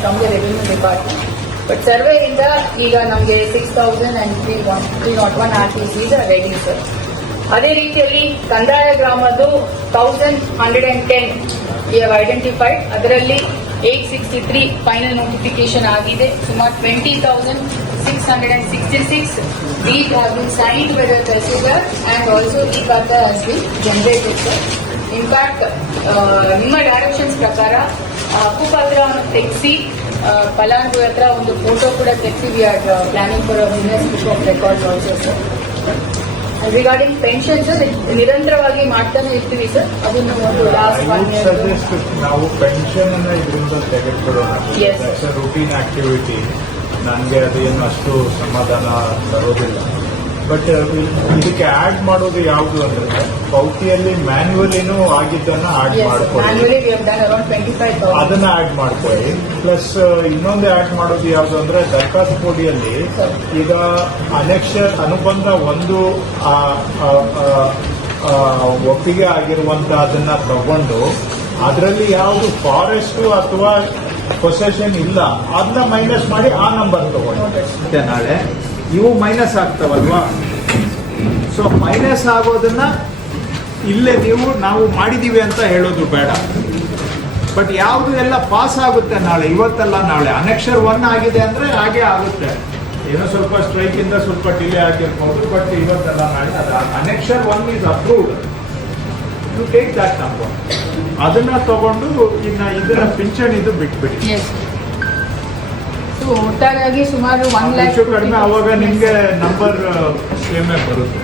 From the revenue department. But ಸರ್ವೆಯಿಂದ ಈಗ ನಮಗೆ 6,301 RTCs ರೆಡಿ ಸರ್. ಅದೇ ರೀತಿಯಲ್ಲಿ ಕಂದಾಯ ಗ್ರಾಮದ್ದು 1,110 ವಿ ಹ್ಯಾವ್ ಐಡೆಂಟಿಫೈಡ್. ಅದರಲ್ಲಿ 863 ಫೈನಲ್ ನೋಟಿಫಿಕೇಶನ್ ಆಗಿದೆ. ಸುಮಾರು 20,666 deeds have been signed by the Tehsildar and also e-Khata has been generated. In fact, ನಿಮ್ಮ ಡೈರೆಕ್ಷನ್ಸ್ ಪ್ರಕಾರ ಹಕ್ಕುಪತ್ರವನ್ನು ತೆಗೆಸಿ ಫಲಾನುಭವಿ ಹತ್ರ ಒಂದು ಫೋಟೋ ಕೂಡ ತೆಗೆಸಿ we are planning for Guinness book of records also sir. Regarding pensions ನಿರಂತರವಾಗಿ ಮಾಡ್ತಾನೆ ಇರ್ತೀವಿ ಸರ್. ಅದನ್ನು ಒಂದು ಲಾಸ್ಟ್ ನಾವು ಪೆನ್ಷನ್ ಅನ್ನ ಇದರಿಂದ ತೆಗೆದುಕೊಳ್ಳೋಣ. Routine activity. ನನಗೆ ಅದೇನು ಅಷ್ಟು ಸಮಾಧಾನ ಬರೋದಿಲ್ಲ. ಬಟ್ ಇದಕ್ಕೆ ಆಡ್ ಮಾಡೋದು ಯಾವುದು ಅಂದ್ರೆ ಪೌತಿಯಲ್ಲಿ ಮ್ಯಾನ್ಯುವಲಿನೂ ಆಗಿದ್ದನ್ನ ಆಡ್ ಮಾಡ್ಕೊಳ್ಳಿ, ಅದನ್ನ ಆಡ್ ಮಾಡ್ಕೊಳ್ಳಿ. ಪ್ಲಸ್ ಇನ್ನೊಂದು ಆಡ್ ಮಾಡೋದು ಯಾವುದು ಅಂದ್ರೆ ದರಖಾಸ್ತು ಕೊಡಿಯಲ್ಲಿ ಈಗ ಅನುಬಂಧ ಒಂದು ಒಪ್ಪಿಗೆ ಆಗಿರುವಂತ ಅದನ್ನ ತಗೊಂಡು ಅದರಲ್ಲಿ ಯಾವುದು ಫಾರೆಸ್ಟ್ ಅಥವಾ ಪೊಸೆಷನ್ ಇಲ್ಲ ಅದನ್ನ ಮೈನಸ್ ಮಾಡಿ ಆ ನಂಬರ್ ತಗೊಂಡು ನಾಳೆ ಇವು ಮೈನಸ್ ಆಗ್ತಾವಲ್ವಾ. ಸೊ ಮೈನಸ್ ಆಗೋದನ್ನ ಇಲ್ಲೇ ನಾವು ಮಾಡಿದೀವಿ ಅಂತ ಹೇಳೋದು ಬೇಡ. ಬಟ್ ಯಾವುದು ಎಲ್ಲ ಪಾಸ್ ಆಗುತ್ತೆ ನಾಳೆ, ಇವತ್ತಲ್ಲ ನಾಳೆ. ಅನೆಕ್ಷರ್ 1 ಆಗಿದೆ ಅಂದ್ರೆ ಹಾಗೆ ಆಗುತ್ತೆ. ಏನೋ ಸ್ವಲ್ಪ ಸ್ಟ್ರೈಕ್ ಇಂದ ಸ್ವಲ್ಪ ಡಿಲೇ ಆಗಿರ್ಬೋದು, ಬಟ್ ಇವತ್ತಲ್ಲ ನಾಳೆ ಅದು annexure 1 is approved. You take that number, ಅದನ್ನ ತಗೊಂಡು ಇನ್ನ ಇದರ ಪಿಂಚಣಿ ಇದು ಬಿಟ್ಬಿಡಿ. ಒಟ್ಟಾಗಿ ಸುಮಾರು 1 ಲಕ್ಷ ಕಡಿಮೆ, ಅವಾಗ ನಿಮ್ಗೆ ನಂಬರ್ ಸೇಮೇ ಬರುತ್ತೆ.